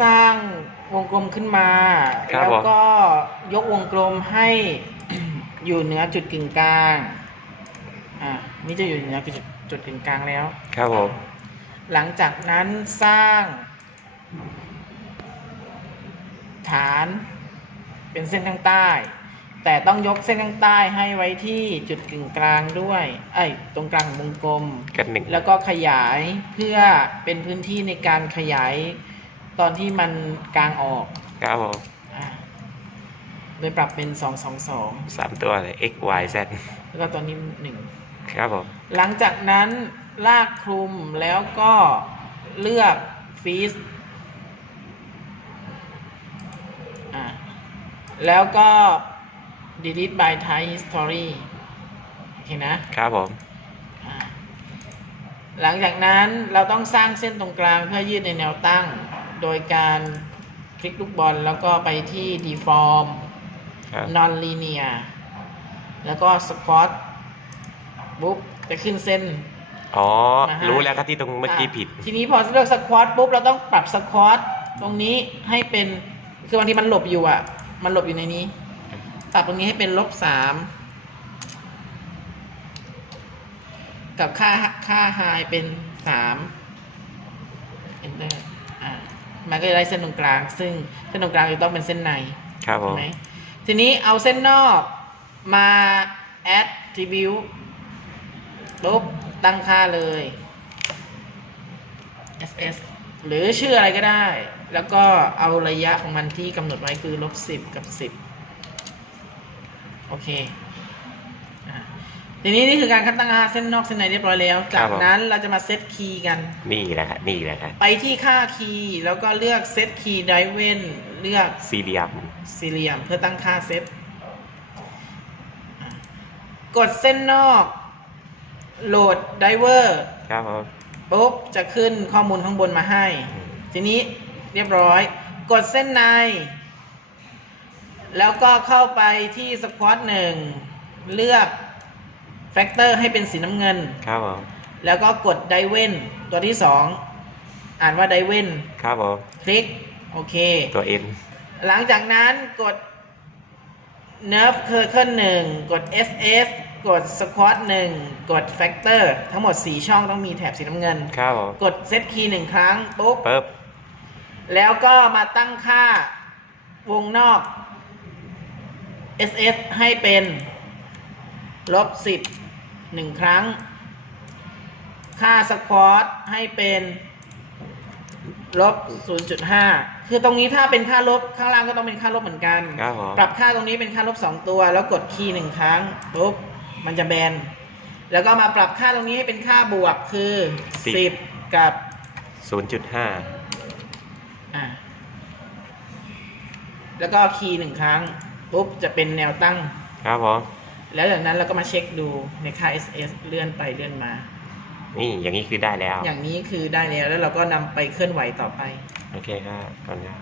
สร้างวงกลมขึ้นมา ครับแล้วผม ก็ยกวงกลมให้ อยู่เหนือจุดกึ่งกลาง อ่านี่จะอยู่เหนือจุดจุดกึ่งกลางแล้ว ครับผมหลังจากนั้นสร้าง ฐานเป็นเส้นข้างใต้ แต่ต้องยกเส้นข้างใต้ให้ไว้ที่จุดกึ่งกลางด้วยไอ้ยตรงกลางของวงกลม กันหนึ่งแล้วก็ขยายเพื่อเป็นพื้นที่ในการขยาย ตอนที่มันกลางออกครับผมอ่าโดยปรับเป็นสองสองสองสามตัวเลย x y z แล้วก็ตอนนี้หนึ่งครับผมหลังจากนั้นลากคลุมแล้วก็เลือกฟีสอ่าแล้วก็ delete by type history โอเคนะ ครับผมอ่าหลังจากนั้นเราต้องสร้างเส้นตรงกลางเพื่อยืดในแนวตั้ง โดยการคลิกลูกบอลแล้วก็ไปที่ deform ครับ non linear แล้วก็ squat ปุ๊บจะขึ้นเส้น อ๋อ มาให้ รู้แล้วครับที่ตรงเมื่อกี้ะผิด ทีนี้พอเลือก squat ปุ๊บเราต้องปรับ squat ตรงนี้ให้เป็นคือบางทีมันหลบอยู่อะ มันหลบอยู่ในนี้ ปรับตรงนี้ให้เป็นลบสามกับค่าค่า high เป็นสาม enter อ่า มันก็จะได้เส้นตรงกลาง ซึ่งเส้นตรงกลางจะต้องเป็นเส้นในครับผใช่มไหมทีนี้เอาเส้นนอกมา attribute ปุ๊บตั้งค่าเลย ss หรือชื่ออะไรก็ได้ แล้วก็เอาระยะของมันที่กำหนดไว้คือลบสิบกับสิบโอเคอะ ทีนี้นี่คือการคัดตั้งค่าเส้นนอกเส้นในเรียบร้อยแล้ว จากนั้นเราจะมาเซตคีย์กัน นี่แหละครับนี่แหละครับไปที่ค่าคีย์แล้วก็เลือกเซตคีย์ไดเวนเลือกสี่เหลี่ยมสี่เหลี่ยมเพื่อตั้งค่าเซตอะกดเส้นนอก โหลดไดเวอร์ครับผมปุ๊บจะขึ้นข้อมูลข้างบนมาให้ ทีนี้เรียบร้อย กดเส้นใน แล้วก็เข้าไปที่สควอตหนึ่งเลือก แฟกเตอร์ให้เป็นสีน้ำเงิน ครับผมแล้วก็กดไดเวนตัวที่สองอ่านว่าไดเวนครับผมคลิก โอเค ตัว n หลังจากนั้นกด nerve circle หนึ่งกด ss กด squat หนึ่งกด factor ทั้งหมด 4 ช่องต้องมีแถบสีน้ำเงิน ครับผมกด set key หนึ่งครั้ง ปุ๊บ ปึ๊บแล้วก็มาตั้งค่าวงนอก ss ให้เป็น ลบ10หนึ่งครั้ง ค่า squat ให้เป็นลบ0.5 คือตรงนี้ถ้าเป็นค่าลบข้างล่างก็ต้องเป็นค่าลบเหมือนกัน ครับผม ปรับค่าตรงนี้เป็นค่าลบสองตัว แล้วกดคีย์หนึ่งครั้งปุ๊บมันจะแบน แล้วก็มาปรับค่าตรงนี้ให้เป็นค่าบวกคือ สิบสิบกับศูนย์จุดห้าอ่าแล้วก็คีย์หนึ่งครั้งปุ๊บจะเป็นแนวตั้ง ครับผม แล้วจากนั้นเราก็มาเช็คดูในค่า SS เลื่อนไปเลื่อนมา นี่อย่างนี้คือได้แล้ว อย่างนี้คือได้แล้วแล้วเราก็นำไปเคลื่อนไหวต่อไป โอเคครับก่อนครับ